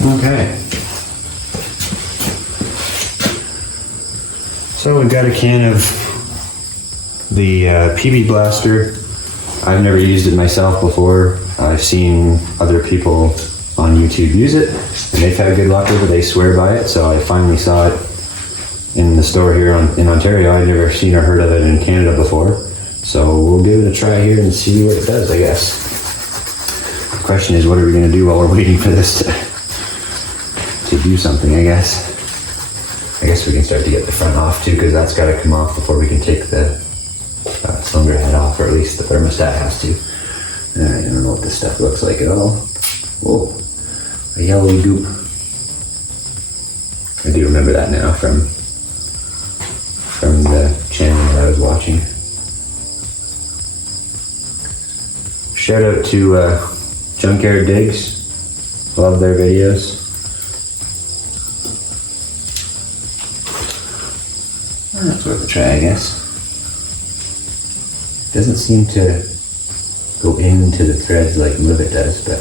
Okay. So we've got a can of the PB Blaster. I've never used it myself before. I've seen other people on YouTube use it, and they've had good luck with it. They swear by it, so I finally saw it in the store here in Ontario. I'd never seen or heard of it in Canada before. So we'll give it a try here and see what it does, I guess. The question is, what are we going to do while we're waiting for this to do something, I guess. I guess we can start to get the front off too, because that's got to come off before we can take the cylinder head off, or at least the thermostat has to. I don't know what this stuff looks like at all. Whoa, a yellowy goop. I do remember that now from the channel that I was watching. Shout out to Junkyard Digs. Love their videos. That's worth a try, I guess. Doesn't seem to go into the threads like Livet does, but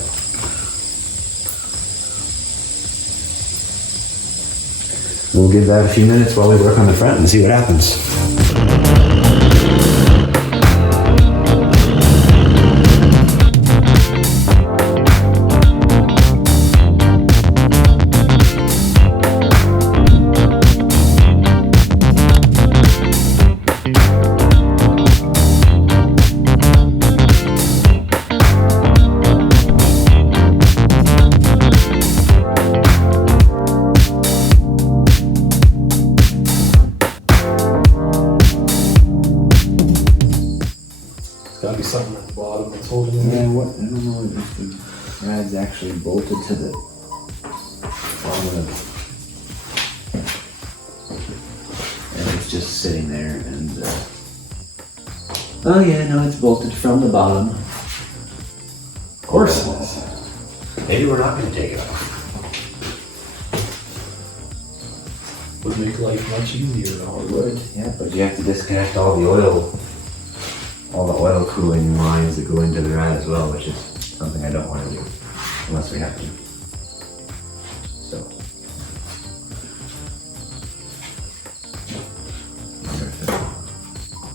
we'll give that a few minutes while we work on the front and see what happens. Gotta be something at the bottom that's holding it. Yeah, what? I don't know if the rad's actually bolted to the bottom of and it's just sitting there and oh yeah, no, it's bolted from the bottom. Of course it is. Maybe we're not going to take it off. Would make life much easier though. It would, yeah, but you have to disconnect all the oil cooling lines that go into the rad as well, which is something I don't want to do unless we have to. So,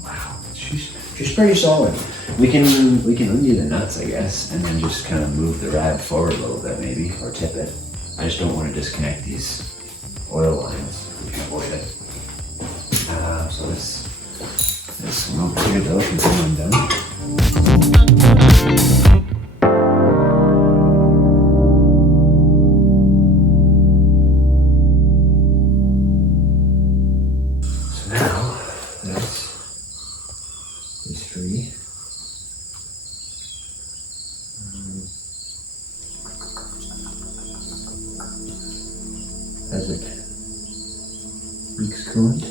wow, she's pretty solid. We can undo the nuts, I guess, and then just kind of move the rad forward a little bit, maybe, or tip it. I just don't want to disconnect these oil lines. We can avoid it. So this smoke here though can come undone. So now this is free. As it leaks coolant.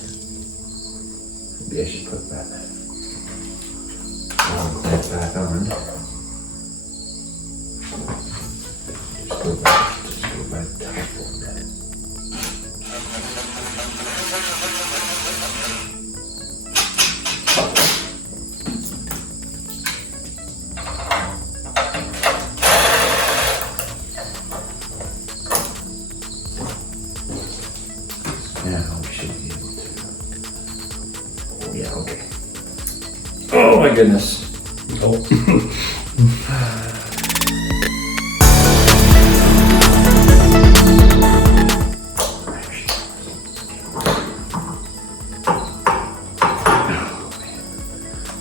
Maybe I should put that clamp back on. Just go by the top one. Now we should be able to. Oh yeah, okay. Oh my goodness. Oh.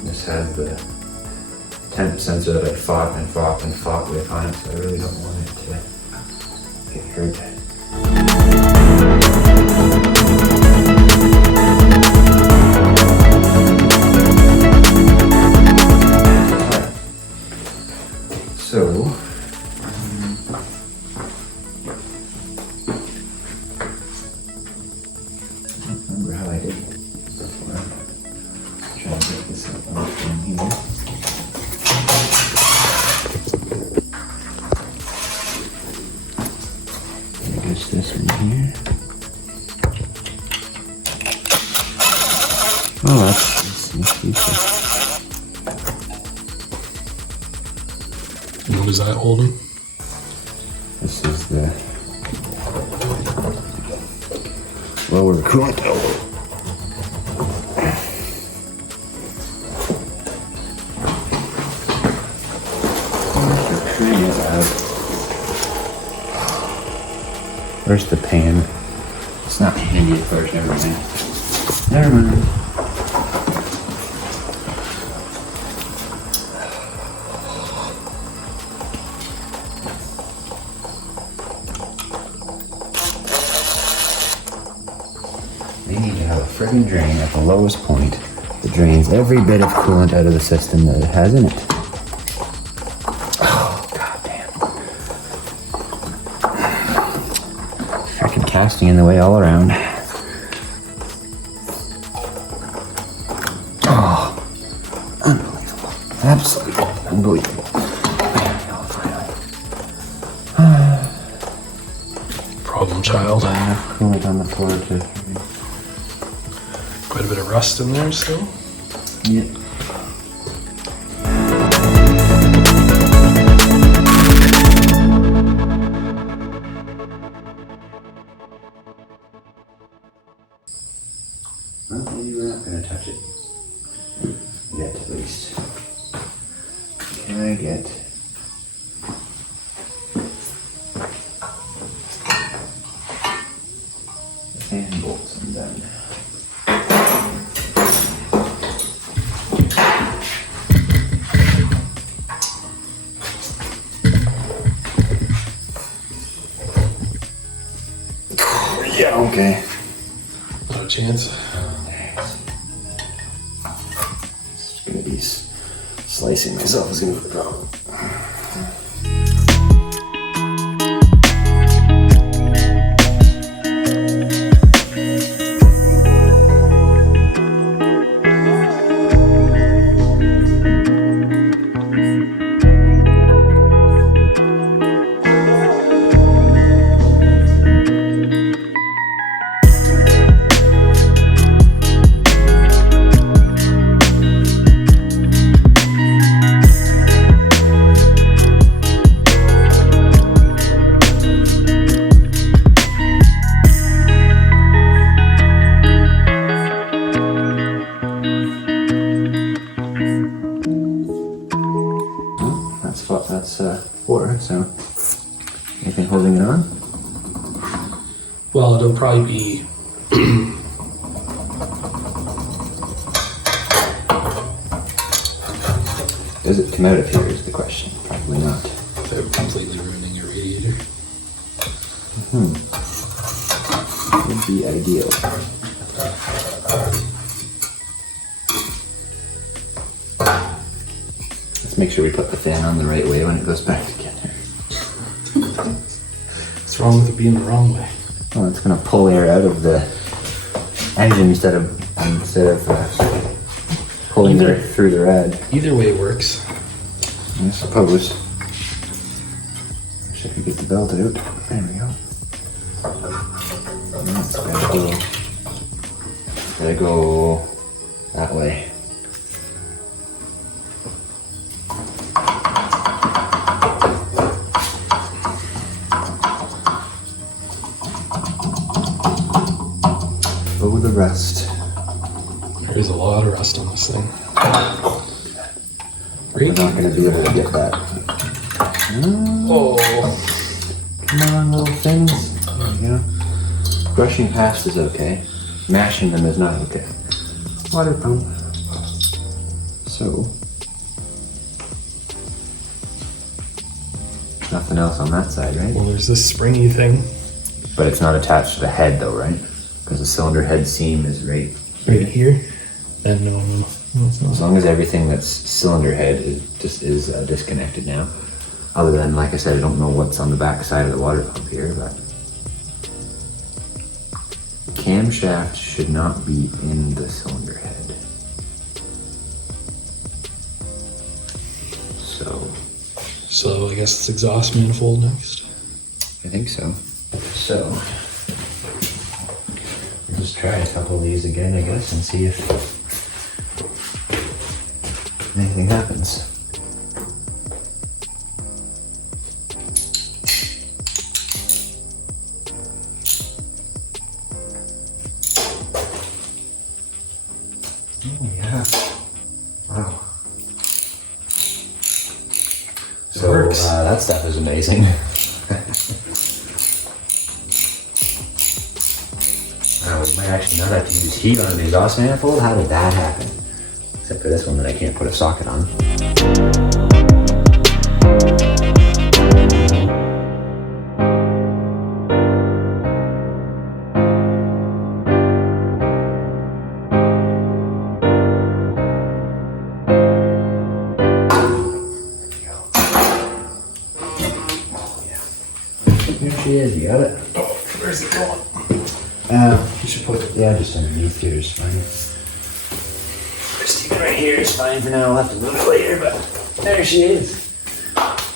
This has the temp sensor that I fought with on it, so I really don't want it to get hurt. So, I don't remember how I did it before. Try to get this up on here. Introduce this one here. Oh, that's easy. What is that holding? This is the coolant. Where's the pan? It's not handy at first, never mind. Never mind. They need to have a friggin' drain at the lowest point that drains every bit of coolant out of the system that it has in it. Oh, goddamn. Frickin' casting in the way all around. Oh, unbelievable. Absolutely unbelievable. Problem child. Enough coolant on the floor to... Quite a bit of rust in there still. Yep. Well, maybe we're not going to touch it. Yet, at least. Can I get... the fan bolts undone? Yeah, okay. Not a chance. It's gonna be slicing myself is gonna be the problem. That's 4, so anything holding it on? Well, it'll probably be Does it come out of here is the question. Probably not. without completely ruining your radiator. Would be ideal. Let's make sure we put the fan on the right way when it goes back together. What's wrong with it being the wrong way? Well, it's gonna pull air out of the engine instead of pulling air through the rad. Either way works. I suppose. Wish I could get the belt out. There we go. It's gotta go that way. Oh, the rust. There is a lot of rust on this thing. We're not going to be able to get that. Oh. Come on, little things. There we go. Brushing past is okay. Mashing them is not okay. Water pump. So. Nothing else on that side, right? Well, there's this springy thing. But it's not attached to the head though, right? Because the cylinder head seam is right here. And no, it's not. As long as everything that's cylinder head is disconnected now. Other than, like I said, I don't know what's on the back side of the water pump here, but camshaft should not be in the cylinder head. So I guess it's exhaust manifold next. I think so. So we'll just try a couple of these again, I guess, and see if anything happens. Yeah. Wow. It works. That stuff is amazing. We might actually not have to use heat on an exhaust manifold. How did that happen? Except for this one that I can't put a socket on. Here she is, you got it? Oh, where's it going? You should put it, yeah, just underneath here is fine. Just even right here is fine for now. I'll have to move it later, but there she is.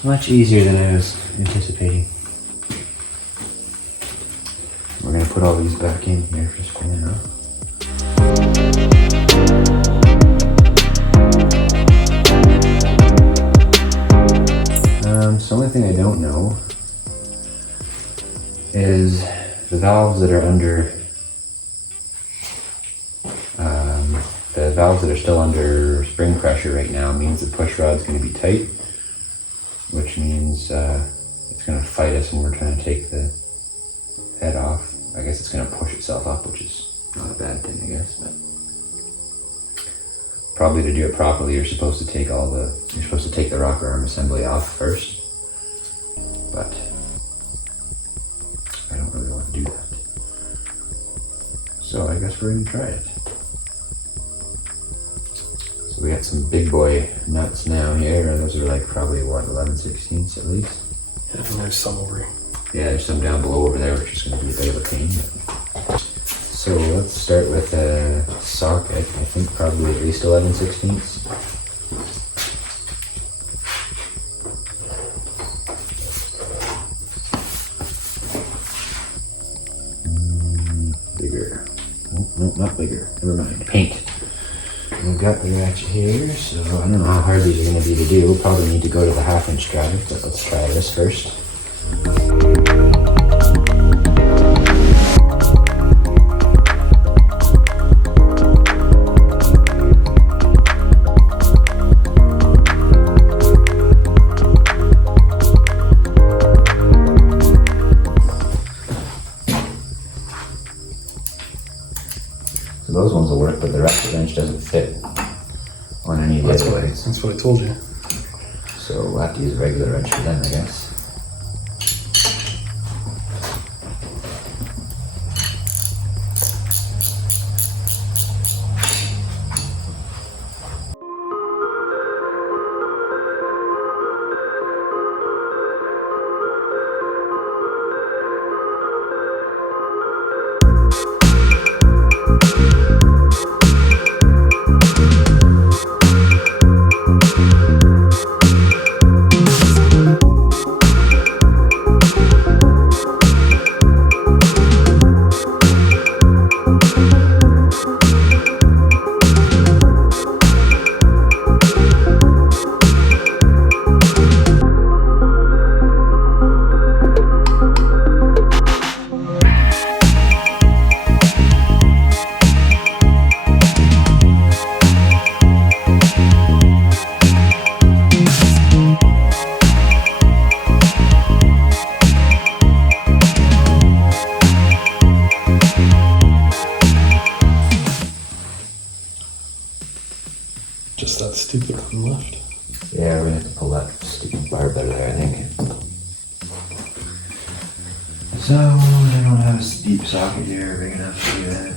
Much easier than I was anticipating. We're gonna put all these back in here just for now. So the only thing I don't know is the valves that are under, the valves that are still under spring pressure right now means the push rod's going to be tight, which means it's going to fight us when we're trying to take the head off. I guess it's going to push itself up, which is not a bad thing, I guess, but probably to do it properly, you're supposed to take the rocker arm assembly off first, but I don't really want to do that. So I guess we're going to try it. So we got some big boy nuts now here. Those are like probably what, 11/16 at least? Yeah, and there's some over here. Yeah, there's some down below over there, which is going to be a bit of a pain. So let's start with a socket. I think probably at least 11/16. Bigger. Oh, no, not bigger. Never mind. Paint. We've got the ratchet here, so I don't know how hard these are going to be to do. We'll probably need to go to the 1/2" drive, but let's try this first. So those ones will work, but the ratchet wrench doesn't fit on any of the other ways. That's what I told you. So we'll have to use a regular wrench for them, I guess. Just that stupid one left. Yeah, we're gonna have to pull that stupid barb out of there, I think. So, I don't have a deep socket here big enough to do that.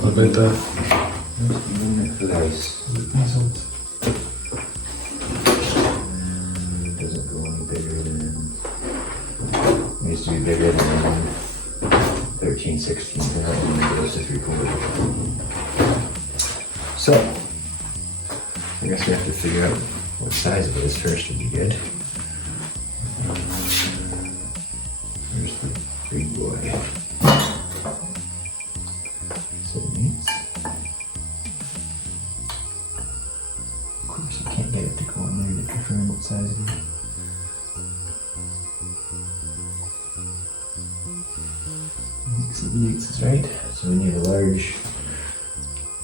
What about that? For those. These ones. It doesn't go any bigger than... It needs to be bigger than 13/16, and that one goes to 3/4. So, I guess we have to figure out what size of it is first would be good. There's the big boy. So it needs. Of course, you can't get it to go in there to confirm what size it is. is right. So we need a large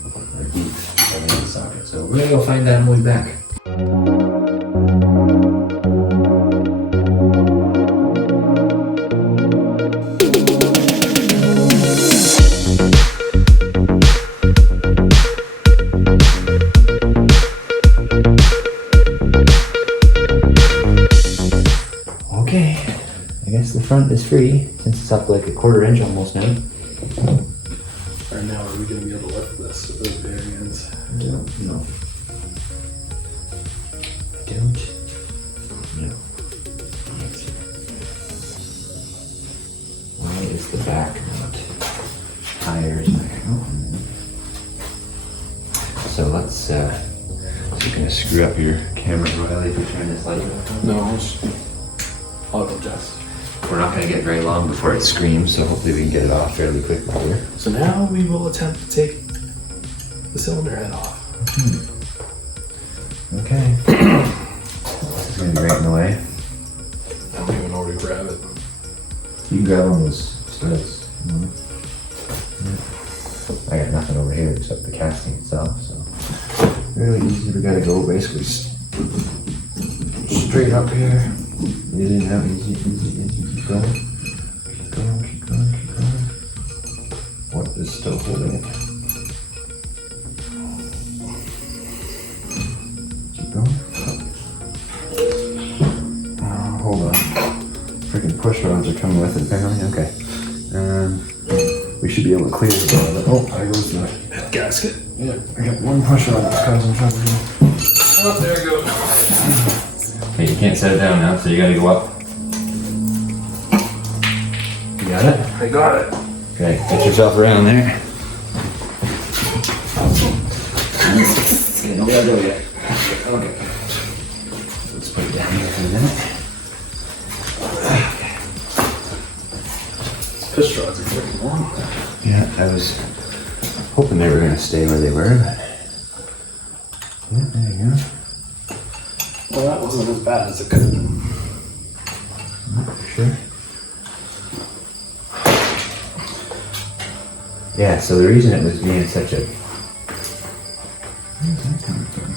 or deep main socket. So we're gonna go find that and we'll be back. Okay, I guess the front is free since it's up like a 1/4 inch almost now. Or now, are we going to be able to lift this with those bearings? I don't know. I don't know. Why is the back not higher? So let's, so you're gonna screw up your camera, Riley, if you turn this light off? No, I'll adjust. We're not gonna get very long before it screams, so hopefully we can get it off fairly quickly here. So now we will attempt to take the cylinder head off. Okay. This is gonna be right in the way. I don't even know where to grab it. You can grab one of those studs. I got nothing over here except the casting itself, so really easy. We gotta go basically straight up here. It in out, easy. Keep going. Keep going. What is still holding it? Keep going. Oh, hold on. Freaking push rods are coming with it apparently. Okay. We should be able to clear the bottom. Oh, there goes the Gasket. Yeah, I got one push rod that causing trouble here. Oh, there it goes. Hey, you can't set it down now, so you gotta go up. You got it? I got it. Okay, get yourself around there. Okay, no gotta go yet. Okay. Let's put it down here for a minute. Push rods are pretty long. Yeah, I was hoping they were gonna stay where they were, but yeah, there you go. Well, that wasn't as bad as it could have been. For sure. Yeah, so the reason it was being such a... Where's that coming from?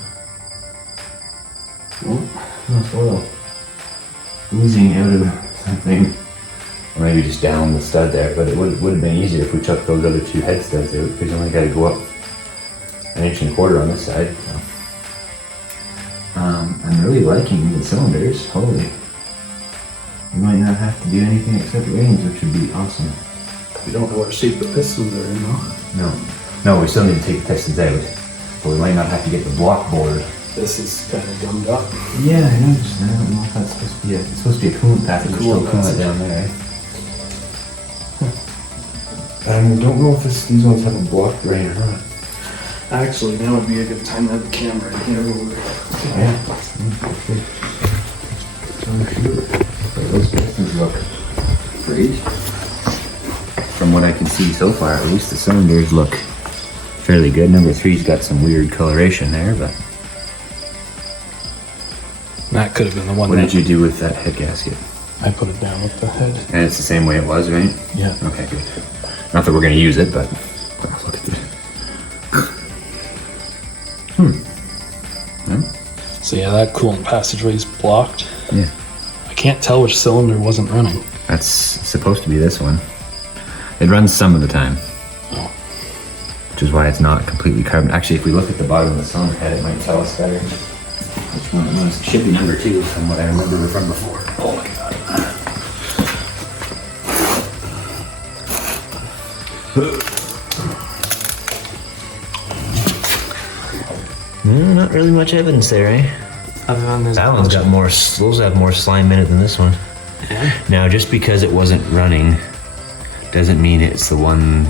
Oh, oil. Oozing out of something. Or maybe just down the stud there, but it would have been easier if we took those other two head studs out, because you only got to go up 1.25 inches on this side. So. I'm really liking the cylinders, holy. We might not have to do anything except range, which would be awesome. We don't know what shape the pistons are in though. No, we still need to take the pistons out, but we might not have to get the block board. This is kind of gummed up. Yeah, I noticed. I don't know if that's supposed to be it's supposed to be a coolant package. Coolant passage down there. I don't know if these ones have a block drain or not. Actually, now would be a good time to have the camera in here. Yeah. Those pistons look great. From what I can see so far, at least the cylinders look fairly good. Number 3's got some weird coloration there, but... That could have been the one. What did you do with that head gasket? I put it down with the head. And it's the same way it was, right? Yeah. Okay, good. Not that we're going to use it, but look at this. So yeah, that coolant passageway is blocked. Yeah. I can't tell which cylinder wasn't running. That's supposed to be this one. It runs some of the time. Oh. Which is why it's not completely carbon. Actually, if we look at the bottom of the cylinder head, it might tell us better. Which one it was. It should be number 2 from what I remember from before. Oh my god. Not really much evidence there, eh? Other than this That one's got more, those have more slime in it than this one. Yeah. Now, just because it wasn't running doesn't mean it's the one,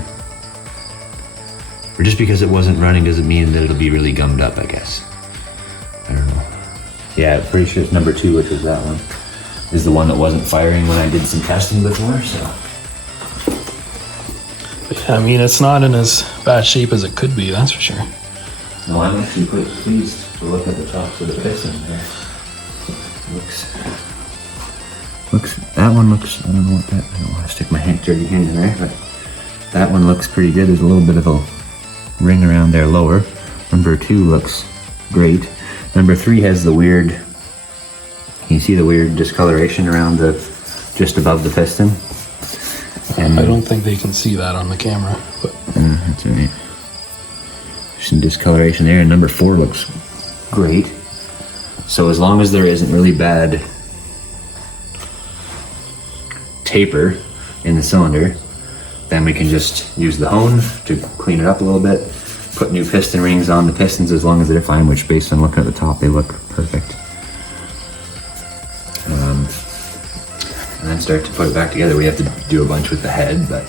or just because it wasn't running doesn't mean that it'll be really gummed up, I guess. I don't know. Yeah, I'm pretty sure it's number 2, which was that one, is the one that wasn't firing when I did some testing before, so. Yeah, I mean, it's not in as bad shape as it could be, that's for sure. No, I'm actually quite pleased to look at the tops of the piston there. Looks, that one looks, I don't know what that, I don't want to stick my dirty hand in there, but That one looks pretty good. There's a little bit of a ring around there lower. Number 2 looks great. Number 3 has the weird, you see the weird discoloration around the, just above the piston. And I don't think they can see that on the camera, but that's all right. There's some discoloration there, and number 4 looks great. So as long as there isn't really bad taper in the cylinder, then we can just use the hone to clean it up a little bit, put new piston rings on the pistons as long as they're fine, which based on looking at the top, they look perfect. And then start to put it back together. We have to do a bunch with the head, but